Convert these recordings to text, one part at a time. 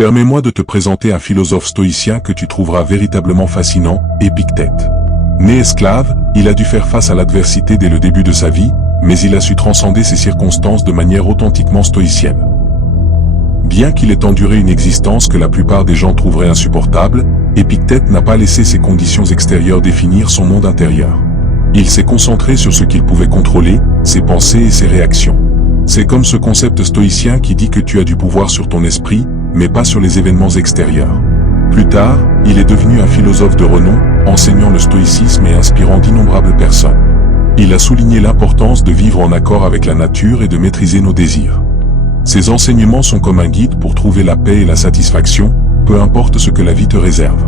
Permets-moi de te présenter un philosophe stoïcien que tu trouveras véritablement fascinant, Épictète. Né esclave, il a dû faire face à l'adversité dès le début de sa vie, mais il a su transcender ces circonstances de manière authentiquement stoïcienne. Bien qu'il ait enduré une existence que la plupart des gens trouveraient insupportable, Épictète n'a pas laissé ses conditions extérieures définir son monde intérieur. Il s'est concentré sur ce qu'il pouvait contrôler, ses pensées et ses réactions. C'est comme ce concept stoïcien qui dit que tu as du pouvoir sur ton esprit, mais pas sur les événements extérieurs. Plus tard, il est devenu un philosophe de renom, enseignant le stoïcisme et inspirant d'innombrables personnes. Il a souligné l'importance de vivre en accord avec la nature et de maîtriser nos désirs. Ses enseignements sont comme un guide pour trouver la paix et la satisfaction, peu importe ce que la vie te réserve.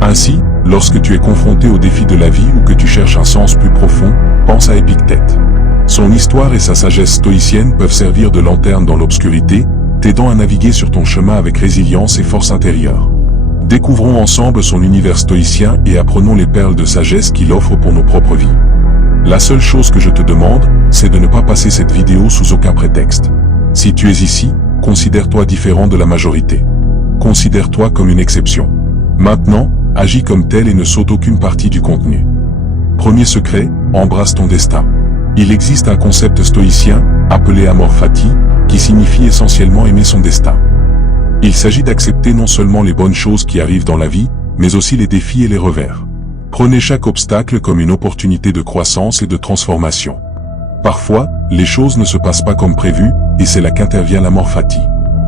Ainsi, lorsque tu es confronté aux défis de la vie ou que tu cherches un sens plus profond, pense à Épictète. Son histoire et sa sagesse stoïcienne peuvent servir de lanterne dans l'obscurité, t'aidant à naviguer sur ton chemin avec résilience et force intérieure. Découvrons ensemble son univers stoïcien et apprenons les perles de sagesse qu'il offre pour nos propres vies. La seule chose que je te demande, c'est de ne pas passer cette vidéo sous aucun prétexte. Si tu es ici, considère-toi différent de la majorité. Considère-toi comme une exception. Maintenant, agis comme tel et ne saute aucune partie du contenu. Premier secret, embrasse ton destin. Il existe un concept stoïcien, appelé amor fati, qui signifie essentiellement aimer son destin. Il s'agit d'accepter non seulement les bonnes choses qui arrivent dans la vie, mais aussi les défis et les revers. Prenez chaque obstacle comme une opportunité de croissance et de transformation. Parfois, les choses ne se passent pas comme prévu, et c'est là qu'intervient l'amor fati.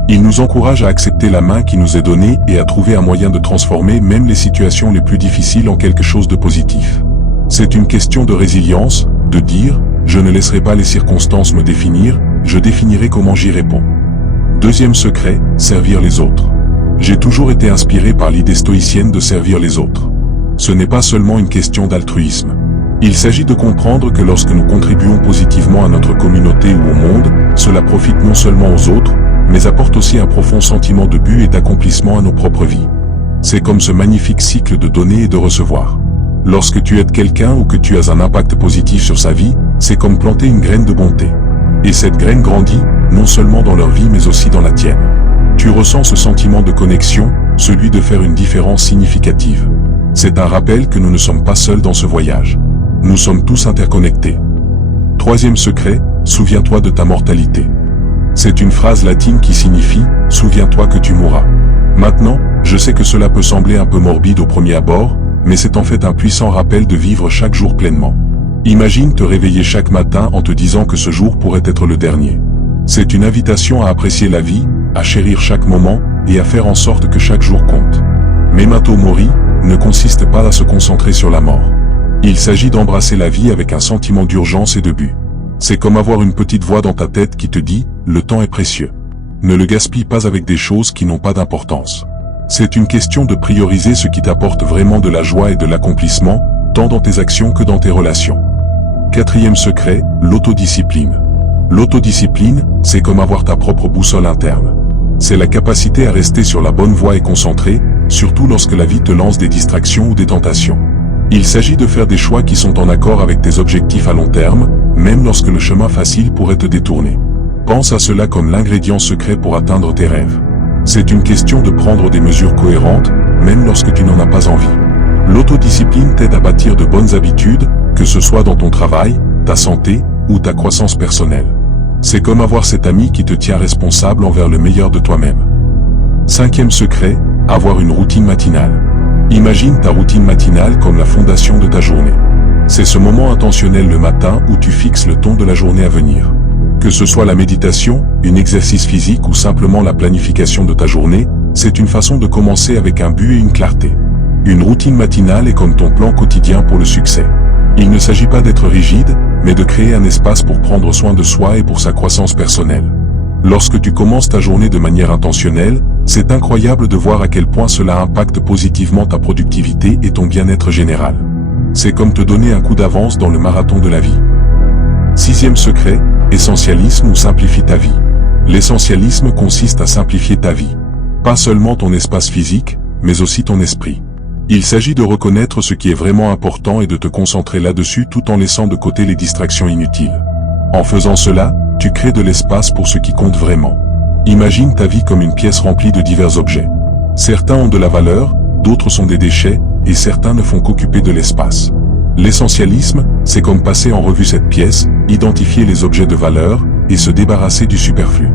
Il nous encourage à accepter la main qui nous est donnée et à trouver un moyen de transformer même les situations les plus difficiles en quelque chose de positif. C'est une question de résilience, de dire « je ne laisserai pas les circonstances me définir, je définirai comment j'y réponds ». Deuxième secret, servir les autres. J'ai toujours été inspiré par l'idée stoïcienne de servir les autres. Ce n'est pas seulement une question d'altruisme. Il s'agit de comprendre que lorsque nous contribuons positivement à notre communauté ou au monde, cela profite non seulement aux autres, mais apporte aussi un profond sentiment de but et d'accomplissement à nos propres vies. C'est comme ce magnifique cycle de donner et de recevoir. Lorsque tu aides quelqu'un ou que tu as un impact positif sur sa vie, c'est comme planter une graine de bonté. Et cette graine grandit, non seulement dans leur vie mais aussi dans la tienne. Tu ressens ce sentiment de connexion, celui de faire une différence significative. C'est un rappel que nous ne sommes pas seuls dans ce voyage. Nous sommes tous interconnectés. Troisième secret, souviens-toi de ta mortalité. C'est une phrase latine qui signifie « souviens-toi que tu mourras ». Maintenant, je sais que cela peut sembler un peu morbide au premier abord, mais c'est en fait un puissant rappel de vivre chaque jour pleinement. Imagine te réveiller chaque matin en te disant que ce jour pourrait être le dernier. C'est une invitation à apprécier la vie, à chérir chaque moment, et à faire en sorte que chaque jour compte. Memento mori ne consiste pas à se concentrer sur la mort. Il s'agit d'embrasser la vie avec un sentiment d'urgence et de but. C'est comme avoir une petite voix dans ta tête qui te dit « le temps est précieux ». Ne le gaspille pas avec des choses qui n'ont pas d'importance. C'est une question de prioriser ce qui t'apporte vraiment de la joie et de l'accomplissement, tant dans tes actions que dans tes relations. Quatrième secret, l'autodiscipline. L'autodiscipline, c'est comme avoir ta propre boussole interne. C'est la capacité à rester sur la bonne voie et concentré, surtout lorsque la vie te lance des distractions ou des tentations. Il s'agit de faire des choix qui sont en accord avec tes objectifs à long terme, même lorsque le chemin facile pourrait te détourner. Pense à cela comme l'ingrédient secret pour atteindre tes rêves. C'est une question de prendre des mesures cohérentes, même lorsque tu n'en as pas envie. L'autodiscipline t'aide à bâtir de bonnes habitudes, que ce soit dans ton travail, ta santé, ou ta croissance personnelle. C'est comme avoir cet ami qui te tient responsable envers le meilleur de toi-même. Cinquième secret, avoir une routine matinale. Imagine ta routine matinale comme la fondation de ta journée. C'est ce moment intentionnel le matin où tu fixes le ton de la journée à venir. Que ce soit la méditation, un exercice physique ou simplement la planification de ta journée, c'est une façon de commencer avec un but et une clarté. Une routine matinale est comme ton plan quotidien pour le succès. Il ne s'agit pas d'être rigide, mais de créer un espace pour prendre soin de soi et pour sa croissance personnelle. Lorsque tu commences ta journée de manière intentionnelle, c'est incroyable de voir à quel point cela impacte positivement ta productivité et ton bien-être général. C'est comme te donner un coup d'avance dans le marathon de la vie. Sixième secret, essentialisme ou simplifie ta vie. L'essentialisme consiste à simplifier ta vie. Pas seulement ton espace physique, mais aussi ton esprit. Il s'agit de reconnaître ce qui est vraiment important et de te concentrer là-dessus tout en laissant de côté les distractions inutiles. En faisant cela, tu crées de l'espace pour ce qui compte vraiment. Imagine ta vie comme une pièce remplie de divers objets. Certains ont de la valeur, d'autres sont des déchets, et certains ne font qu'occuper de l'espace. L'essentialisme, c'est comme passer en revue cette pièce, identifier les objets de valeur, et se débarrasser du superflu.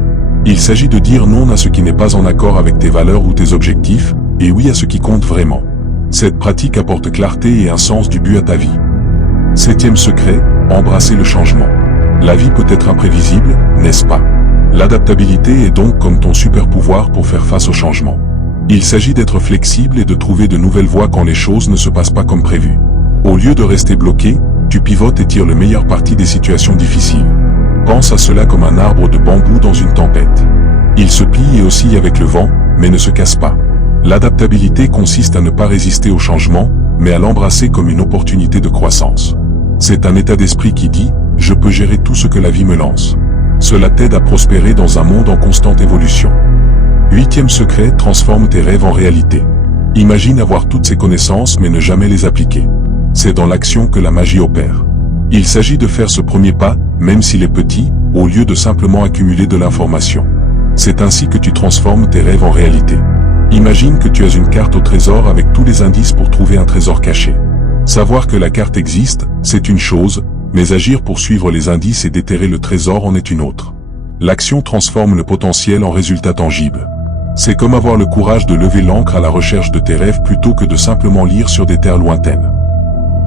Il s'agit de dire non à ce qui n'est pas en accord avec tes valeurs ou tes objectifs, et oui à ce qui compte vraiment. Cette pratique apporte clarté et un sens du but à ta vie. 7e secret, embrasser le changement. La vie peut être imprévisible, n'est-ce pas? L'adaptabilité est donc comme ton super pouvoir pour faire face au changement. Il s'agit d'être flexible et de trouver de nouvelles voies quand les choses ne se passent pas comme prévu. Au lieu de rester bloqué, tu pivotes et tires le meilleur parti des situations difficiles. Pense à cela comme un arbre de bambou dans une tempête. Il se plie et oscille avec le vent, mais ne se casse pas. L'adaptabilité consiste à ne pas résister au changement, mais à l'embrasser comme une opportunité de croissance. C'est un état d'esprit qui dit « Je peux gérer tout ce que la vie me lance ». Cela t'aide à prospérer dans un monde en constante évolution. 8e secret, transforme tes rêves en réalité. Imagine avoir toutes ces connaissances mais ne jamais les appliquer. C'est dans l'action que la magie opère. Il s'agit de faire ce premier pas, même s'il est petit, au lieu de simplement accumuler de l'information. C'est ainsi que tu transformes tes rêves en réalité. Imagine que tu as une carte au trésor avec tous les indices pour trouver un trésor caché. Savoir que la carte existe, c'est une chose, mais agir pour suivre les indices et déterrer le trésor en est une autre. L'action transforme le potentiel en résultat tangible. C'est comme avoir le courage de lever l'ancre à la recherche de tes rêves plutôt que de simplement lire sur des terres lointaines.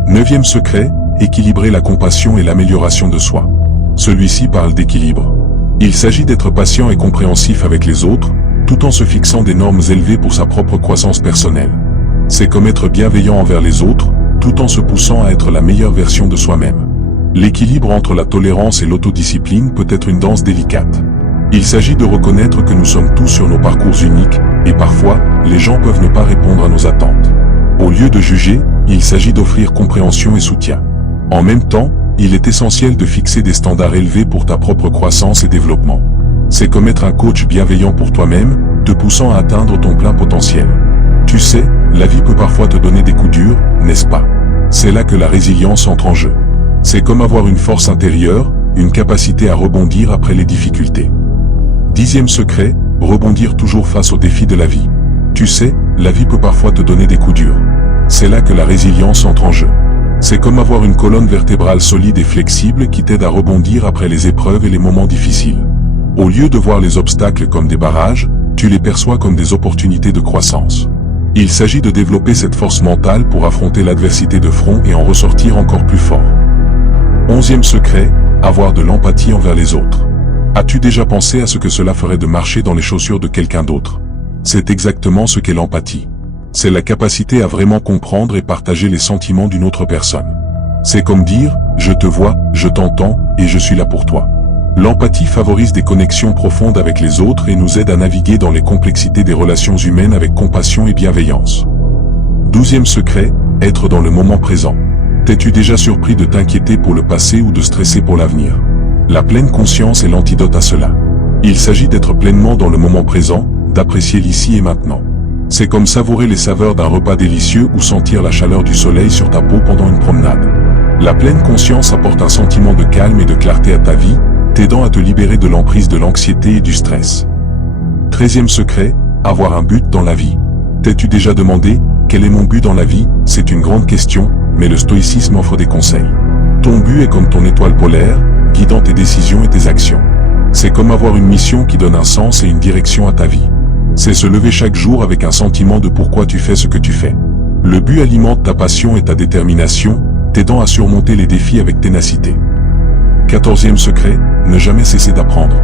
9e secret, équilibrer la compassion et l'amélioration de soi. Celui-ci parle d'équilibre. Il s'agit d'être patient et compréhensif avec les autres, tout en se fixant des normes élevées pour sa propre croissance personnelle. C'est comme être bienveillant envers les autres, tout en se poussant à être la meilleure version de soi-même. L'équilibre entre la tolérance et l'autodiscipline peut être une danse délicate. Il s'agit de reconnaître que nous sommes tous sur nos parcours uniques, et parfois, les gens peuvent ne pas répondre à nos attentes. Au lieu de juger, il s'agit d'offrir compréhension et soutien. En même temps, il est essentiel de fixer des standards élevés pour ta propre croissance et développement. C'est comme être un coach bienveillant pour toi-même, te poussant à atteindre ton plein potentiel. Tu sais, la vie peut parfois te donner des coups durs, n'est-ce pas? C'est là que la résilience entre en jeu. C'est comme avoir une force intérieure, une capacité à rebondir après les difficultés. 10e secret, rebondir toujours face aux défis de la vie. Tu sais, la vie peut parfois te donner des coups durs. C'est là que la résilience entre en jeu. C'est comme avoir une colonne vertébrale solide et flexible qui t'aide à rebondir après les épreuves et les moments difficiles. Au lieu de voir les obstacles comme des barrages, tu les perçois comme des opportunités de croissance. Il s'agit de développer cette force mentale pour affronter l'adversité de front et en ressortir encore plus fort. 11e secret, avoir de l'empathie envers les autres. As-tu déjà pensé à ce que cela ferait de marcher dans les chaussures de quelqu'un d'autre? C'est exactement ce qu'est l'empathie. C'est la capacité à vraiment comprendre et partager les sentiments d'une autre personne. C'est comme dire, je te vois, je t'entends, et je suis là pour toi. L'empathie favorise des connexions profondes avec les autres et nous aide à naviguer dans les complexités des relations humaines avec compassion et bienveillance. 12e secret, être dans le moment présent. T'es-tu déjà surpris de t'inquiéter pour le passé ou de stresser pour l'avenir? La pleine conscience est l'antidote à cela. Il s'agit d'être pleinement dans le moment présent, d'apprécier l'ici et maintenant. C'est comme savourer les saveurs d'un repas délicieux ou sentir la chaleur du soleil sur ta peau pendant une promenade. La pleine conscience apporte un sentiment de calme et de clarté à ta vie, t'aidant à te libérer de l'emprise de l'anxiété et du stress. 13e secret, avoir un but dans la vie. T'es-tu déjà demandé, quel est mon but dans la vie? C'est une grande question, mais le stoïcisme offre des conseils. Ton but est comme ton étoile polaire, guidant tes décisions et tes actions. C'est comme avoir une mission qui donne un sens et une direction à ta vie. C'est se lever chaque jour avec un sentiment de pourquoi tu fais ce que tu fais. Le but alimente ta passion et ta détermination, t'aidant à surmonter les défis avec ténacité. 14e secret, ne jamais cesser d'apprendre.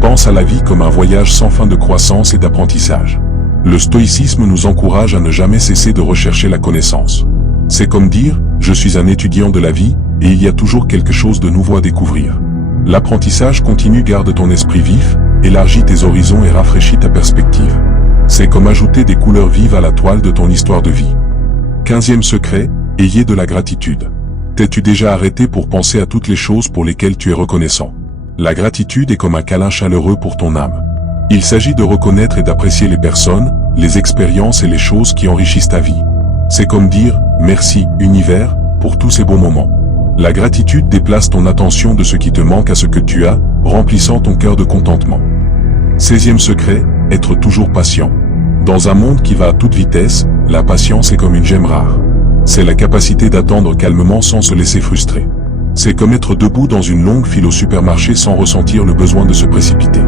Pense à la vie comme un voyage sans fin de croissance et d'apprentissage. Le stoïcisme nous encourage à ne jamais cesser de rechercher la connaissance. C'est comme dire, je suis un étudiant de la vie, et il y a toujours quelque chose de nouveau à découvrir. L'apprentissage continu garde ton esprit vif, élargit tes horizons et rafraîchit ta perspective. C'est comme ajouter des couleurs vives à la toile de ton histoire de vie. 15e secret, ayez de la gratitude. T'es-tu déjà arrêté pour penser à toutes les choses pour lesquelles tu es reconnaissant? La gratitude est comme un câlin chaleureux pour ton âme. Il s'agit de reconnaître et d'apprécier les personnes, les expériences et les choses qui enrichissent ta vie. C'est comme dire, merci, univers, pour tous ces beaux moments. La gratitude déplace ton attention de ce qui te manque à ce que tu as, remplissant ton cœur de contentement. 16e secret, être toujours patient. Dans un monde qui va à toute vitesse, la patience est comme une gemme rare. C'est la capacité d'attendre calmement sans se laisser frustrer. C'est comme être debout dans une longue file au supermarché sans ressentir le besoin de se précipiter.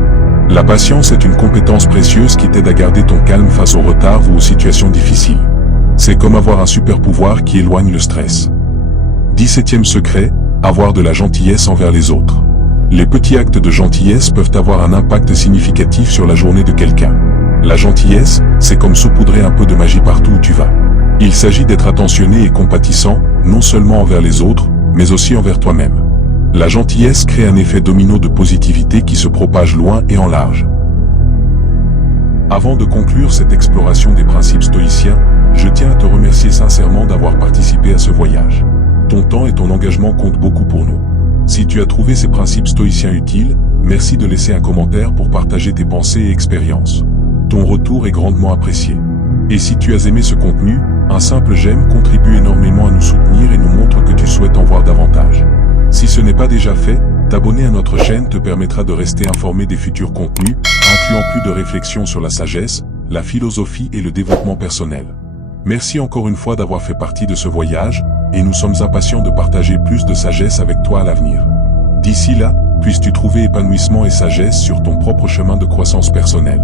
La patience est une compétence précieuse qui t'aide à garder ton calme face au retard ou aux situations difficiles. C'est comme avoir un super pouvoir qui éloigne le stress. 17e secret, avoir de la gentillesse envers les autres. Les petits actes de gentillesse peuvent avoir un impact significatif sur la journée de quelqu'un. La gentillesse, c'est comme saupoudrer un peu de magie partout où tu vas. Il s'agit d'être attentionné et compatissant, non seulement envers les autres, mais aussi envers toi-même. La gentillesse crée un effet domino de positivité qui se propage loin et en large. Avant de conclure cette exploration des principes stoïciens, je tiens à te remercier sincèrement d'avoir participé à ce voyage. Ton temps et ton engagement comptent beaucoup pour nous. Si tu as trouvé ces principes stoïciens utiles, merci de laisser un commentaire pour partager tes pensées et expériences. Ton retour est grandement apprécié. Et si tu as aimé ce contenu, un simple j'aime contribue énormément à nous soutenir et nous montre que tu souhaites en voir davantage. Si ce n'est pas déjà fait, t'abonner à notre chaîne te permettra de rester informé des futurs contenus, incluant plus de réflexions sur la sagesse, la philosophie et le développement personnel. Merci encore une fois d'avoir fait partie de ce voyage, et nous sommes impatients de partager plus de sagesse avec toi à l'avenir. D'ici là, puisses-tu trouver épanouissement et sagesse sur ton propre chemin de croissance personnelle.